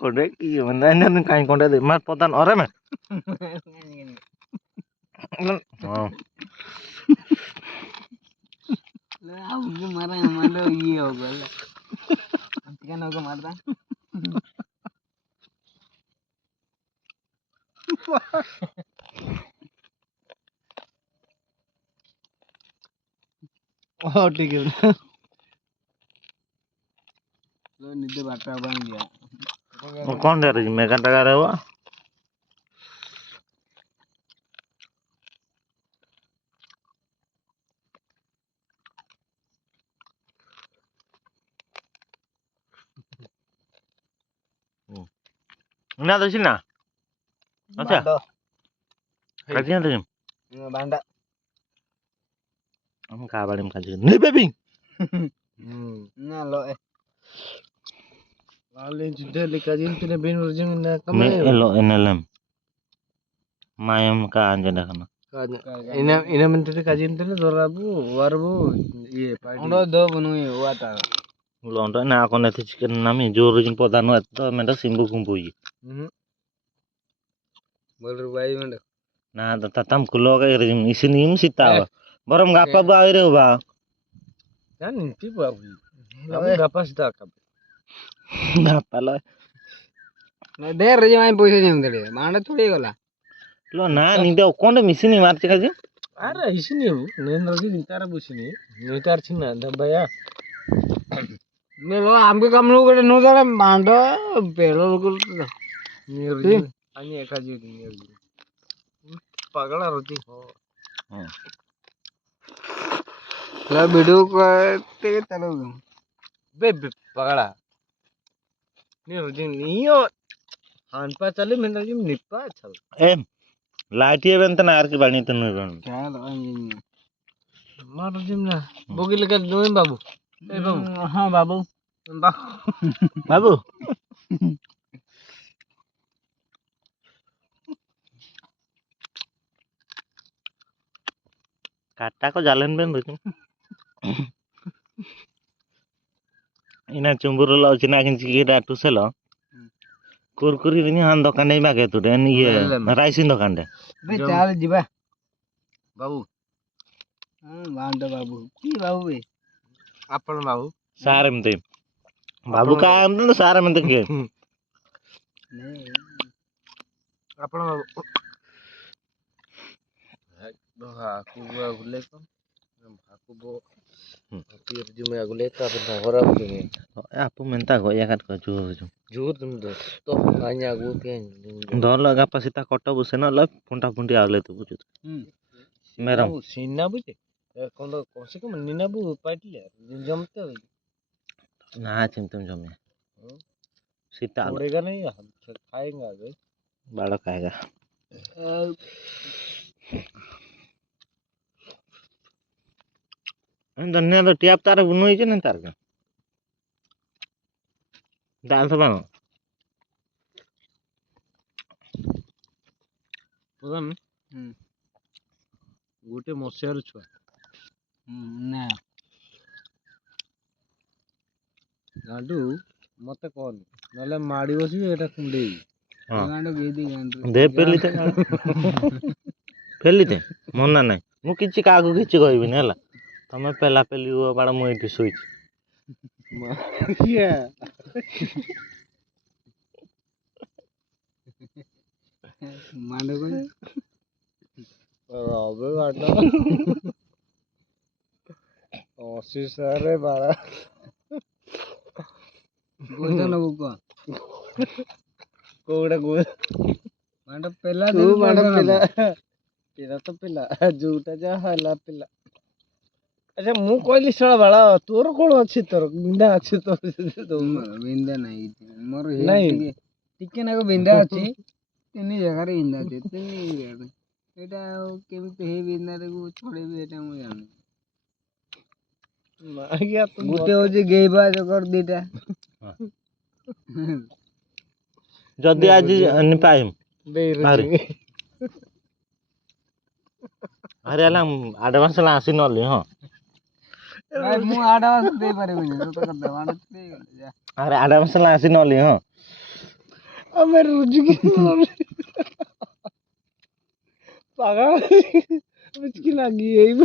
Kode ki mana kain kode de mat potan ore me. Oh. उनके मारा हमारा ये हो गया क्या ना होगा मारता हाँ ठीक है लो निधे बाटा बन गया कौन दे रही मैं घंटा का रहा ना तो ना अच्छा kaji na tuh बांडा kamu kabarin kaji nih baby ना लो वाले जुदे लिकाजिन तने बिन वर्जिन ना me कमाए elo enelem mayam ka anja dah kana ina menteri kajian tene dorabu warbu ये उन्होंने दो बनूं हुआ था londo na ako na chicken nami juru jin podanu atto menda simbu kumpuyi बोल रहा भाई Monday na tatam kulo ka irim isini im sitawa borom gapa ba ire ba kan inti babu kamu gapas dah kamu gapa lo ना देर रही मैं पैसे नहीं मिलते मांडा थोड़ी गला lo na ni de konde misini marche kaji ara isini bu nen lagi intara bu sini nitar cina dah baya मैं लो हमको कम लोग करे नो जाने मांडा पेलो लोग निर्जी anya kaji निर्जी pagala roti ला वीडियो करते चलो bebe pagala निर्जी niyo hanpa chale menarji nipa chal em lati even tan ar ki bani tan ron क्या लो maru jimna bogi lekat doin babu babu हाँ बाबू babu kata ko jalan ben begitu ina cumbur lo cina kin cikira tu selo kurkuri ini han dokan deh bagai tu dan iya raisin dokan deh बेचारे जीवा babu हाँ बांडा बाबू की बाबू बे apel babu sarem tuh babu kaam tuh sarem tuh ke नहीं apel babu doha aku gule kan aku bo hampir cuma gule tapi dah orang begini apa minta kok ya kan kau jual jujur tuh toh hanya aku kan dol agak pas kita kota busen lah punta punti awal itu wujud merah sinna buje kalau konsep kan nina bu paiti ya jomte nah cintum jomnya sita छोड़ेगा नहीं हम खाएंगे आगे balok kayak धन्य तो टियाप तार बुनो ही नहीं तार का दाल सब बानो प्रधान गोटे मसियार छुआ ना गांडू मत कौन नले माड़ी बसी एटा कुंडे गांडो बेदी गांडो दे पेली थे मन ना नहीं मु किछि कागु किछि कहबी नै हला तमे पेला पेली हो बाड़ मु एठी सोई मारिया मांडो को अबे गाटा ऑफिसर बाड़ा गोदा लोगो को कोड़ा गो मांडो पहला तू माड़ा पिला पिला तो पिला जूटा जा हला पिला अच्छा मु कहली सळा बाड़ा तोर कोन अछि तोर बिंदा अछि तोर बिंदा नहीं मोर हे नहीं टिके ना को बिंदा अछि तिनी जगह रे बिंदा अछि तिनी जगह एटा केमिति हे बिंदा रे को छोड़ेबी एटा मु जानि मागिया तू गुटे हो जे गेबा जकर दीटा जदी आज नि पाइम बेरे अरे ला एडवांस ला आसी नली हां ଭାଇ ମୁଁ ଆଡଭାନ୍ସ ଦେଇପାରିବିନି ସତ କଥା ମାଣ୍ଡ ଦେଇଗଲେ ଯା ଆରେ ଆଡଭାନ୍ସ ହେଲା ଆସି ନଲି ହଁ ଆମେ ରୋଜିକି ପାଗଳ ବୁଝକି ଲାଗି ଏଇବ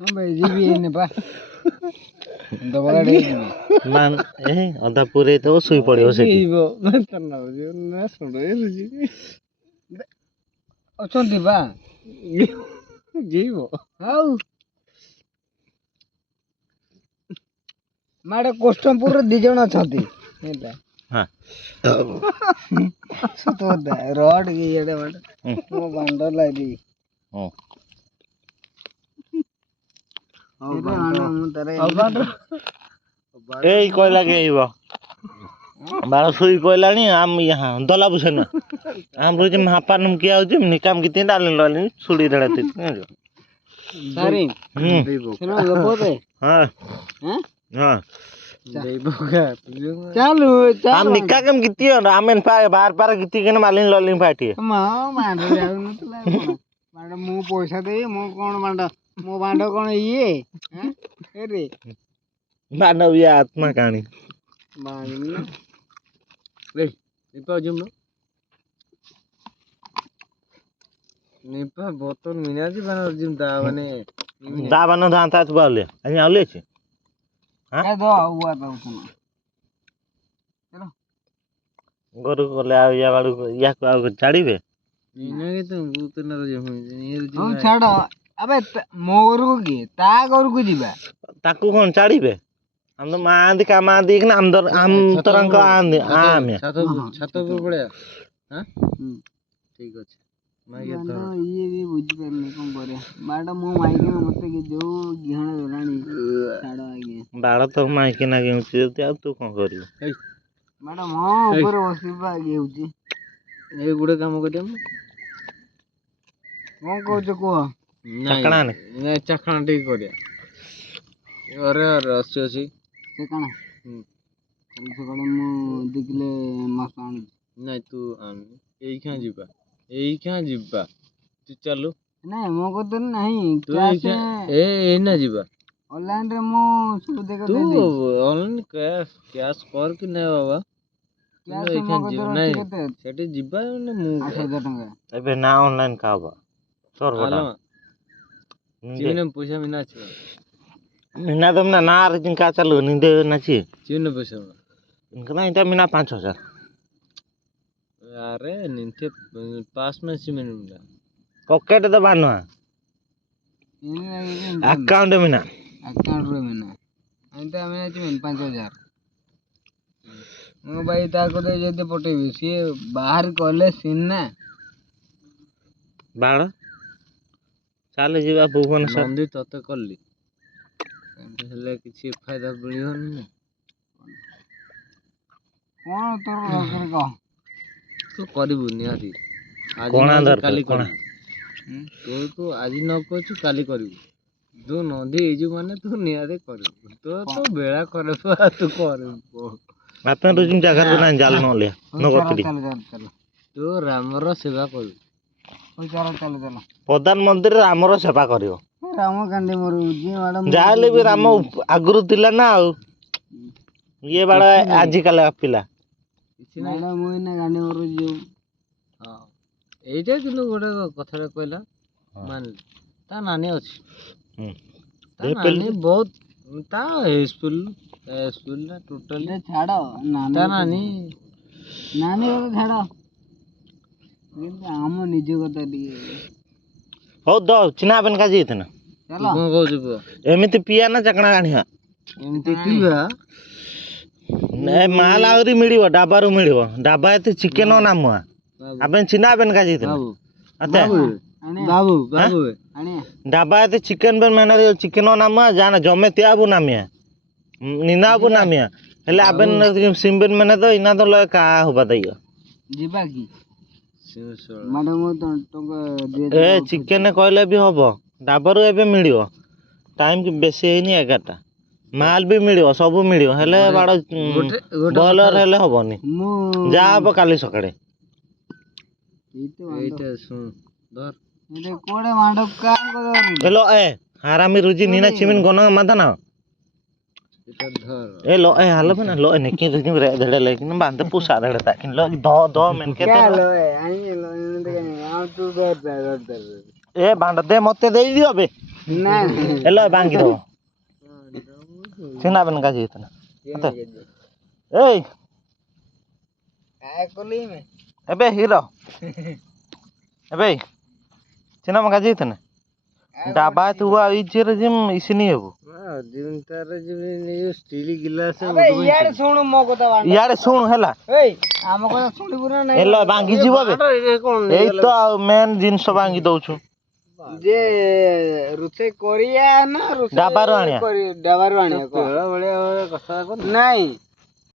ହଁ ଭାଇ ଯିବି ଏଇନେ ବା ଦବଗାଡି ଯିବି ମାନ ଏ ଅଧା ପୁରେଇ ତ ଶୋଇ ପଡିବ ସେଠି ଏଇବ ମାନେ ତ ନା ଶୁଣ ଏ ରୋଜିକି ଅଛନ୍ତି ବା ଗେଇବ ହଉ ମାଡ କୋଷ୍ଟମପୁରରେ 2 ଜଣ ଅଛନ୍ତି ହେଲା ହଁ ସତ କଥା ରଡ କି ଇଆଡେ ମାଡ ମୋ ବାଣ୍ଡ ଲାଗି ହଁ ହଉ ବାଣ୍ଡ ମୁଁ ତାରେ ଏଇ କହିଲା କେଇବ ବାଳ ଶୋଇ ପଇଲାଣି ଆମ यहाँ दला बुझे ना हम रोज महापा नम किया हो जिम निकाम कितने डालने लाली सुड़ी रहते सारी सुनो गपोते हाँ हैं हाँ देबोगा चालू हम निका कम किती हो ना आमेन पाए बार बार किती के ना मालिन लाली पाटी ମା ବାଣ୍ଡ ଯାଉନଥିଲା କଣ ବାଣ୍ଡ ମୁଁ ପଇସା ଦେଇ ମୁଁ କଣ ବାଣ୍ଡ ମୋ ବାଣ୍ଡ କଣ ଇଏ ରେ मानव ये आत्मा कहानी ବାଣ୍ଡ निपा जुम निपा बोतल मिनाजी बना जिम दा माने दा बनो दांता तू बावले अनि आवले छे ଏ ଦ ହୁଆ ଦଉଛନ गरु कोले आ या बाडू या को आ छाड़ीबे मिनागे तो भूत न रजे होई ये ହଉ ଛାଡ ଆବେ ମୋ ଘରକୁ କି ତା ଘରକୁ ଯିବା ताकू कोन छाड़ीबे हम तो मांदी का मांदी कि नाम दर हम तरंग आंदी आमे छात ऊपर पड़े हां ठीक अछि मागे ବାଣ୍ଡ धर ଇଏ ବି ବୁଝିପାରୁନି କଣ କରିବା ବାଣ୍ଡ ମୋ ମାଇକିନା ମତେ କି ଯୋଉ ଘିହଣ ଦେଲାଣି ଛାଡ ଆଜ୍ଞା बाड़ तो माइके ना गेउची आ तू कोन करियो ବାଣ୍ଡ ମୋ ଉପରେ ବସିବା ଆଗେ ହେଉଛି ए गुडे काम करियम କଣ କହୁଛ କୁହ चकणा ने ନାଇଁ ଚାଖଣା ଟିକେ କରିବା ଅରେ ରସି ଅଛି ସେ କଣ କାଲି ସକାଳେ ମୁଁ 2 କିଲୋ ମାଛ ଆଣୁଛି ନାଇଁ ତୁ ଆଣ ଏଇଖିଣା ଯିବା ତୁ ଚାଲୁ ନାଇଁ ମୋ କତିରେ ନାହିଁ ତୁ ଏଇନା ଯିବା ଅନଲାଇନରେ ମୁଁ ସବୁ ଦେଖ ତୁ ଦେଇଦେଇଛି ଅନଲାଇନ କ୍ୟାଶ କର କି ନାଇଁ ବାବା କ୍ୟାସ୍ ମୋ କତିରେ ଅଛି କେତେ ସେଠି ଯିବା ମାନେ ମୁଁ 8,000 ଟଙ୍କା एबे ना ऑनलाइन का बा तोर बटा ଆଲୋ ଚିନି ପଇସା ମିନା ଅଛି मिना दम ना नार जिन का चालू निंदे नाची ଚିନି ପଇସା इनका ना इता मिना 5,000 अरे निंते पास में सिमेंट मिला पॉकेट तो बानुआ अकाउंट मिना ଆକାଉଣ୍ଟରେ ମିନା ଏମିତି ଆମେ ଅଛି 5,000 ମୁଁ ଭାଇ ତା କତିରେ ଯଦି ପଠେଇବି ସିଏ ବାହାର କଲେ ସିନା बाड़ चाले जीवा भुवनेश्वर ନନ୍ଦୀ ତତେ କଲି ହେଲେ କିଛି ଫାଇଦା ମିଳିବନି କଣ ତୋର ଦରକାର କହ ତୁ କରିବୁ ନିହାତି ଆଜି कोणा ନହେଲେ दरकार କାଲି कोणा କରିବୁ ତୁ ଆଜି ନ କରୁଛୁ काली କରିବୁ ତୁ ନନ୍ଦୀ ହେଇଯିବୁ ମାନେ ତୁ ନିହାତି କରିବୁ ତୁ ବେଳା କରିବୁ ତୁ କରିବୁ आपन रोजिन जगह को ना जाल न ले न गतिरी ଚାଲ ତୁ ରାମର ସେବା କରିବୁ ହଉ ଚାଲ प्रधानमंत्री रामर सेवा करियो ରାମ କାଣ୍ଡି ମରୁଛି ମ୍ୟାଡମ जाले भी राम आगुरु थिला ना आ ये बाड़ा आजि काले पिला କିଛି ନାହିଁ ମ୍ୟାଡମ ମୁଁ ଏଇନା କାଣ୍ଡି ମରୁଛି ହଁ ଏଇଟା କିନ୍ତୁ ଗୋଟେ କଥାଟା କହିଲା ମାନିଲି ତା ନାନୀ ଅଛି ତା ନାନୀ ବହୁତ ତା ସ୍କୁଲ ନା ଟୋଟାଲି ଛାଡ ତା ନାନୀ ନାନୀ କଥା ଛାଡ କିନ୍ତୁ ଆମ ନିଜ କଥା ଟିକେ हो द चिना बन का जीतना ଚାଲ କଣ କହୁଛୁ ପୁଅ एमिति पिया ना चकणा गाणिया ଏମିତି ପିଇବା ए माल आवरी मिलियो डाबारू मिलियो डाबा एते चिकन ना मुआ आपन चिना बन का जीतना ବାବୁ अते ଆଣିଆ ବାବୁ ବାବୁ ଆଣିଆ डाबा एते चिकन बन मैंने चिकन ना मुआ जाना जमे त्याबु नामिया निनाबु नामिया हेले आबन सिम्बन मैंने तो इना तो लय का होबा दइयो ଯିବା କି ଶିବଶଳ ମ୍ୟାଡମ ଟଙ୍କା ए चिकन कहले भी हबो डाबारू एबे मिलियो टाइम की बेसी हेनी 11टा माल भी मिलियो सब मिलियो हेले बाड़ ଗୋଟେ बॉयलर हेले हबनी ମୁଁ जा हबो काली सकाळे ଏଇତ ଏଇଟା ଶୁଣ ଧର ଏଇଟା କୋଡେ ମାଣ୍ଡ କାମ କରିବ हेलो ए হারামি রুজি নিনা চিমিন গন মাথা না এটা ধর এ লো এ হালো না লো নে কি দিন রে ধড়ে লে কিন বান্ধে পুষা ধড়ে তা কিন লো দ মেন কেতে কেলো আমি তু এ বান্ধ দে মতে দেই দিও বে না এ লো ভাঙ্গি দাও চিনা বেন কাজে ইতনা এই काय कोली में এবে হিরো এবে চিনা মা কাজে ইতনা ডাবা তুয়া ইজের জিম ইসনি হবো দিন তার যে স্টিল গ্লাস अबे यार सुन मो কথা বান ইয়ারে শুন হেলা এই ଆମ କଥା ଶୁଣିବୁ ନା ନାଇଁ এ লো ভাঙ্গি ଯିବ বে এই তো মেন জিনিস ভাঙ্গি দଉଛୁ ଯେ ରୋଷେଇ କରିବା ନା ରୋଷେଇ ଡାବାରୁ ଆଣିଆ। ଡାବାରୁ ଆଣିଆ ଭଳିଆ କଥା ନାଇଁ